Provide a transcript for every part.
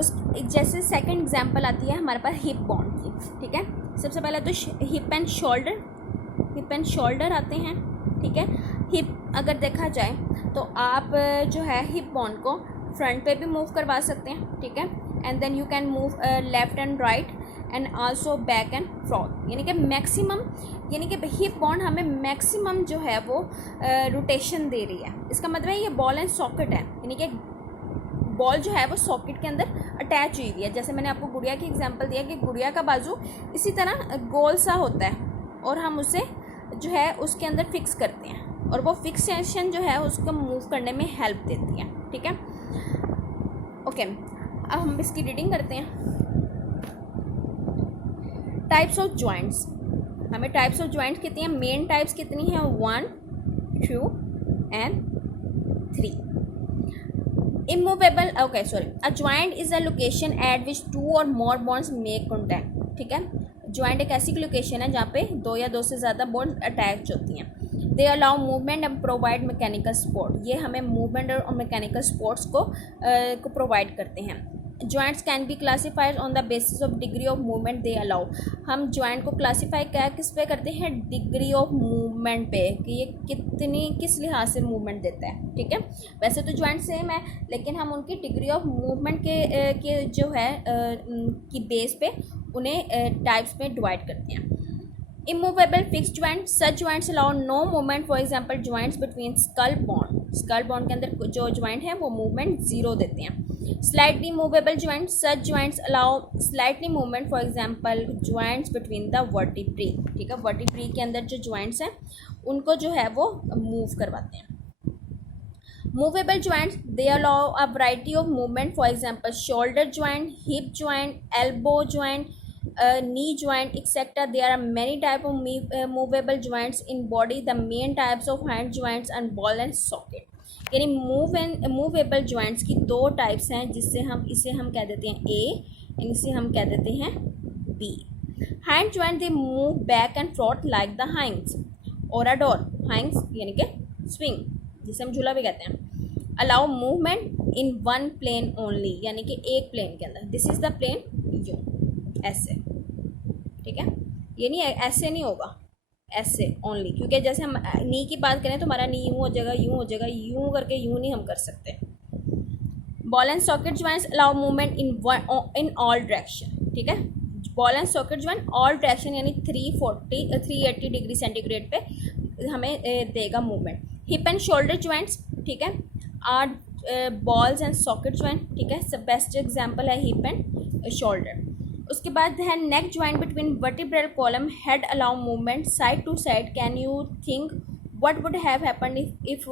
उस जैसे second example आती है हमारे पास हिप बोन की, ठीक है। सबसे पहले तो हिप एंड शोल्डर आते हैं, ठीक है। हिप अगर देखा जाए तो आप जो है हिप बोन को फ्रंट पे भी मूव करवा सकते हैं, ठीक है। And then you can move left and right and also back and front, यानी कि मैक्सिमम, यानी कि हिप बोन हमें मैक्सिमम जो है वो रोटेशन दे रही है। इसका मतलब है ये बॉल एंड सॉकेट है, यानी कि बॉल जो है वो सॉकेट के अंदर अटैच हुई हुई है। जैसे मैंने आपको गुड़िया की एग्जांपल दिया कि गुड़िया का बाजू इसी तरह गोल सा होता है और हम उसे जो है उसके अंदर फिक्स करते हैं और वो फिक्सेशन जो है उसको मूव करने में हेल्प देती है, ठीक है। ओके, अब हम इसकी रीडिंग करते हैं। टाइप्स ऑफ जॉइंट्स, हमें टाइप्स ऑफ जॉइंट्स कितनी हैं, मेन टाइप्स कितनी हैं, 1, 2 and 3। Immovable, okay sorry, a joint is a location eight विच 2 और मोर बॉन्ड्स मेक कॉन्टैक्ट, ठीक है। जॉइंट एक ऐसी लोकेशन है जहाँ पे 2 या 2 से ज़्यादा बॉन्ड अटैच होती हैं। They allow movement and provide mechanical support, ये हमें मूवमेंट और मैकेनिकल सपोर्ट्स को प्रोवाइड करते हैं। Joints can be classified on the basis of degree of movement they allow, हम जॉइंट को क्लासीफाई क्या किस पे करते हैं, डिग्री ऑफ मूवमेंट पे, कि ये किस लिहाज से मूवमेंट देता है, ठीक है। वैसे तो जॉइंट सेम है लेकिन हम उनकी डिग्री ऑफ मूवमेंट के जो है की बेस पे उन्हें टाइप्स में डिवाइड करते हैं। Immovable fixed joint, such joints allow no movement, for example joints between skull bone के अंदर जो जॉइंट है वो मूवमेंट 0 देते हैं। Slightly movable joint, such joints allow slightly movement, for example joints between the vertebrae, ठीक है। वर्टिब्री के अंदर जो जॉइंट्स हैं उनको जो है वो मूव करवाते हैं। Movable joints, they allow a variety of movement, for example shoulder joint, hip joint, elbow joint, knee joint, etc. There are many type of movable joints in body. The main types of hand joints and ball and socket. यानी movable joints की 2 types हैं, जिससे हम इसे हम कह देते हैं ए, इसे हम कह देते हैं B. Hand joint, they move back and front like the hinges और अ डोर, हाइंग्स यानी कि स्विंग, जिसे हम झूला भी कहते हैं। Allow movement in one plane only, यानी कि एक प्लेन के अंदर। This is the plane you, ऐसे, ठीक है। ये नहीं ऐसे नहीं होगा, ऐसे ओनली, क्योंकि जैसे हम नी की बात करें तो हमारा नी यूँ हो जाएगा, यूँ हो जाएगा, यूँ करके यूँ नहीं हम कर सकते। Ball and socket joints allow movement in all direction, ठीक है। Ball and socket joint all direction यानी 380 डिग्री सेंटीग्रेड पे हमें देगा movement. Hip and shoulder joints, ठीक है, are balls and socket joint, ठीक है। सब बेस्ट एग्जाम्पल है हिप एंड शोल्डर। उसके बाद है neck joint between vertebral column, head allow movement side to side. Can you think what would have happened if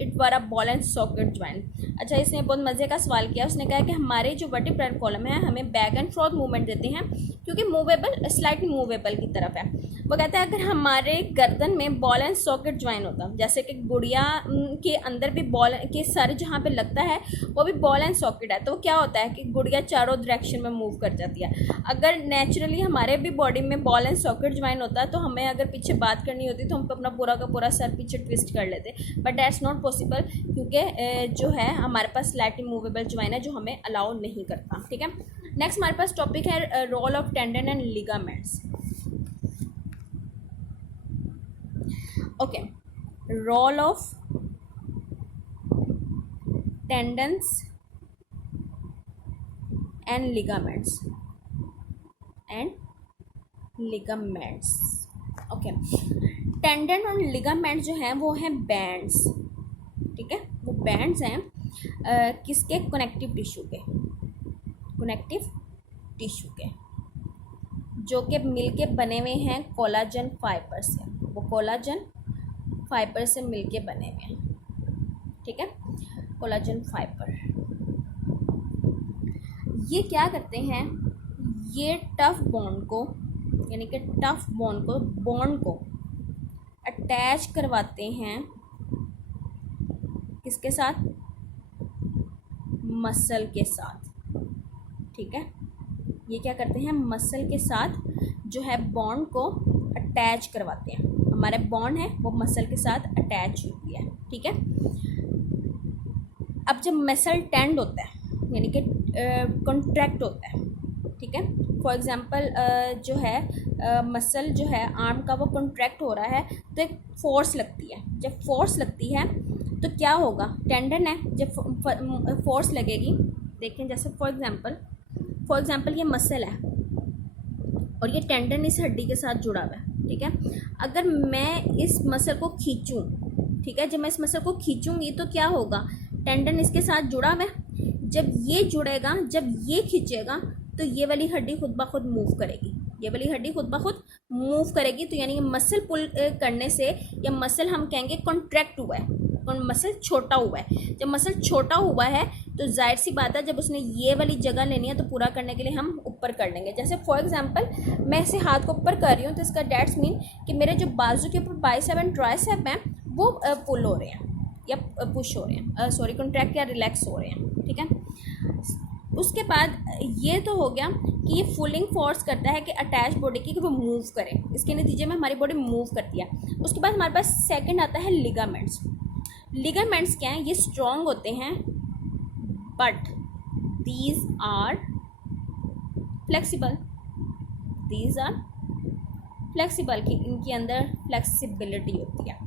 it were a ball and socket joint. अच्छा, इसने बहुत मज़े का सवाल किया। उसने कहा कि हमारे जो वर्टिब्रल कॉलम है हमें बैक एंड फ्रंट मूवमेंट देते हैं क्योंकि मूवेबल स्लाइटली मूवेबल की तरफ है। वो कहता है अगर हमारे गर्दन में बॉल एंड सॉकेट ज्वाइन होता, जैसे कि गुड़िया के अंदर भी बॉल के सर जहाँ पे लगता है वो भी बॉल एंड सॉकेट है, तो क्या होता है कि गुड़िया चारों डायरेक्शन में मूव कर जाती है। अगर नेचुरली हमारे भी बॉडी में बॉल एंड सॉकेट ज्वाइन होता है तो हमें अगर पीछे बात करनी होती तो हम अपना पूरा का पूरा सर पीछे ट्विस्ट कर लेते, बट दैट्स नॉट पॉसिबल क्योंकि जो है हमारे पास स्लाइटली मूवेबल ज्वाइन है जो हमें अलाउ नहीं करता। ठीक है, नेक्स्ट हमारे पास टॉपिक है role of tendon and ligaments. Okay, role of tendons and ligaments okay, tendon और लिगामेंट्स जो हैं वो हैं बैंड्स। ठीक है, वो बैंड्स हैं किसके? कनेक्टिव टिश्यू के जो कि मिलके बने हुए हैं कोलाजन फाइबर से। वो कोलाजन फाइबर से मिलके बने हुए हैं। ठीक है, कोलाजन फाइबर ये क्या करते हैं? ये टफ बॉन्ड को यानी कि बॉन्ड को अटैच करवाते हैं किसके साथ? मसल के साथ। ठीक है, ये क्या करते हैं? मसल के साथ जो है बॉन्ड को अटैच करवाते हैं। हमारे बॉन्ड है वो मसल के साथ अटैच हुई है। ठीक है, अब जब मसल टेंड होता है यानी कि कॉन्ट्रैक्ट होता है, ठीक है। फॉर एग्जांपल जो है मसल जो है आर्म का वो कॉन्ट्रैक्ट हो रहा है तो एक फोर्स लगती है। जब फोर्स लगती है तो क्या होगा, टेंडन है, जब फोर्स लगेगी, देखें जैसे फॉर एग्जांपल ये मसल है और ये टेंडन इस हड्डी के साथ जुड़ा हुआ है, ठीक है। अगर मैं इस मसल को खींचूं, ठीक है, जब मैं इस मसल को खींचूंगी तो क्या होगा, टेंडन इसके साथ जुड़ा हुआ है। जब ये जुड़ेगा, जब ये खींचेगा तो ये वाली हड्डी खुद ब खुद मूव करेगी, ये वाली हड्डी खुद ब खुद मूव करेगी। तो यानी मसल पुल करने से या मसल हम कहेंगे कॉन्ट्रैक्ट हुआ है और मसल छोटा हुआ है। जब मसल छोटा हुआ है तो जाहिर सी बात है जब उसने ये वाली जगह लेनी है तो पूरा करने के लिए हम ऊपर कर लेंगे। जैसे फॉर एग्जांपल मैं ऐसे हाथ को ऊपर कर रही हूँ तो इसका डैट्स मीन कि मेरे जो बाजू के ऊपर बाइसेप एंड ट्राइसेप हैं वो पुल हो रहे हैं या पुश हो रहे हैं, सॉरी कॉन्ट्रैक्ट या रिलैक्स हो रहे हैं, ठीक है। उसके बाद ये तो हो गया कि ये फुलिंग फोर्स करता है कि अटैच बॉडी की कि वो मूव करे, इसके नतीजे में हमारी बॉडी मूव करती है। उसके बाद हमारे पास सेकंड आता है लिगामेंट्स। लिगामेंट्स क्या हैं, ये स्ट्रॉन्ग होते हैं but these are flexible, these are flexible कि इनके अंदर फ्लेक्सिबिलिटी होती है।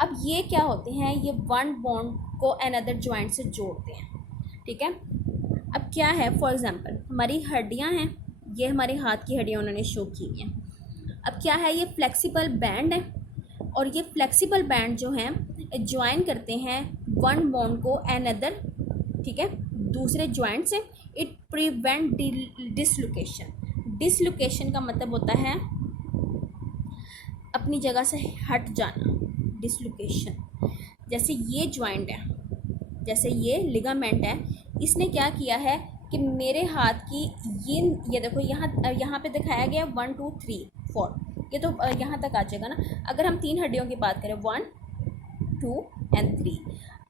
अब ये क्या होते हैं, ये वन बॉन्ड को अनदर जॉइंट से जोड़ते हैं, ठीक है। अब क्या है, फॉर एग्जांपल हमारी हड्डियां हैं, ये हमारे हाथ की हड्डियां उन्होंने शो की हैं। अब क्या है, ये फ्लेक्सिबल बैंड है और ये फ्लेक्सिबल बैंड जो हैं ज्वाइन करते हैं वन बॉन्ड को अनदर, ठीक है, दूसरे जॉइंट से। It prevent dislocation. डिसलोकेशन का मतलब होता है अपनी जगह से हट जाना, डिसलोकेशन। जैसे ये जॉइंट है, जैसे ये लिगामेंट है, इसने क्या किया है कि मेरे हाथ की ये देखो यहाँ पे दिखाया गया 1 2 3 4, ये तो यहाँ तक आ जाएगा ना। अगर हम 3 हड्डियों की बात करें 1 2 एंड 3,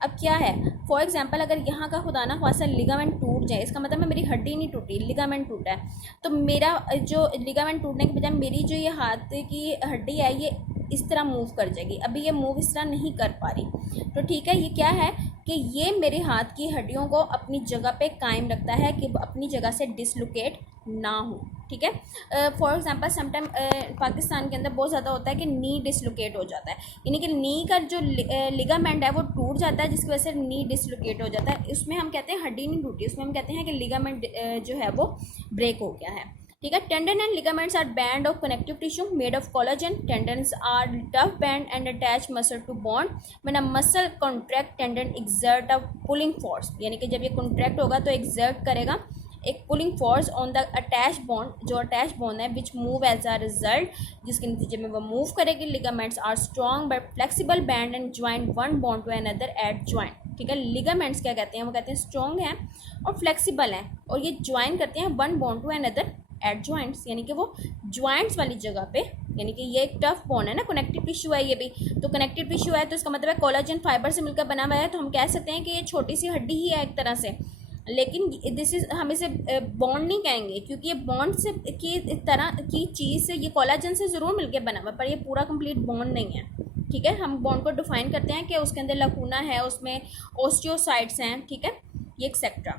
अब क्या है, फॉर एग्जांपल अगर यहाँ का खुदा ना खासा लिगामेंट टूट जाए, इसका मतलब है मेरी हड्डी नहीं टूटी, लिगामेंट टूटा है, तो मेरा जो लिगामेंट टूटने के बजाय मेरी जो ये हाथ की हड्डी है ये इस तरह मूव कर जाएगी। अभी ये मूव इस तरह नहीं कर पा रही, तो ठीक है, ये क्या है कि ये मेरे हाथ की हड्डियों को अपनी जगह पे कायम रखता है कि अपनी जगह से डिसलोकेट ना हो, ठीक है। फॉर एग्जांपल समटाइम पाकिस्तान के अंदर बहुत ज़्यादा होता है कि नी डिसलोकेट हो जाता है, यानी कि नी का जो लिगामेंट है वो टूट जाता है जिसकी वजह से नी डिसलोकेट हो जाता है। उसमें हम कहते हैं हड्डी नहीं टूटी, उसमें हम कहते हैं कि लिगामेंट जो है वो ब्रेक हो गया है, ठीक है। Tendon and ligaments are band of connective tissue made of collagen. Tendons are tough band and attach muscle to bone. When a muscle contract tendon exert a pulling force, यानी कि जब ये कॉन्ट्रैक्ट होगा तो एक्सर्ट करेगा एक pulling force on the attach bone, जो attach bone है which move as a result, जिसके नतीजे में वो मूव करेगी। Ligaments are strong but flexible band and join one bone to another at joint, ठीक है। लिगामेंट्स क्या कहते हैं, वो कहते हैं स्ट्रॉन्ग हैं और फ्लेक्सिबल हैं और ये ज्वाइन करते हैं one bone to another at joints, यानी कि वो जॉइंट्स वाली जगह पे, यानी कि ये एक टफ बोन है ना, कनेक्टिव टिश्यू है ये भी, तो कनेक्टिव टिश्यू है तो इसका मतलब है कोलाजन फाइबर से मिलकर बना हुआ है, तो हम कह सकते हैं कि ये छोटी सी हड्डी ही है एक तरह से। लेकिन दिस इज, हम इसे बॉन्ड नहीं कहेंगे क्योंकि ये बॉन्ड से की तरह की चीज़ से, ये कोलाजन से ज़रूर मिलकर बना हुआ है पर ये पूरा कंप्लीट बॉन्ड नहीं है, ठीक है। हम बॉन्ड को डिफाइन करते हैं कि उसके अंदर लकूना है, उसमें ओस्टियोसाइट्स हैं, ठीक है, ये एक्सेट्रा।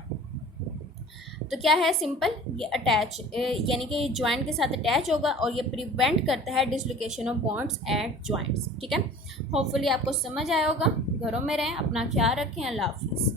तो क्या है, सिंपल, ये अटैच यानी कि ये ज्वाइंट के साथ अटैच होगा और ये प्रिवेंट करता है dislocation of bonds eight joints, ठीक है। होपफुली आपको समझ आया होगा। घरों में रहें, अपना ख्याल रखें, अल्लाह हाफिज़।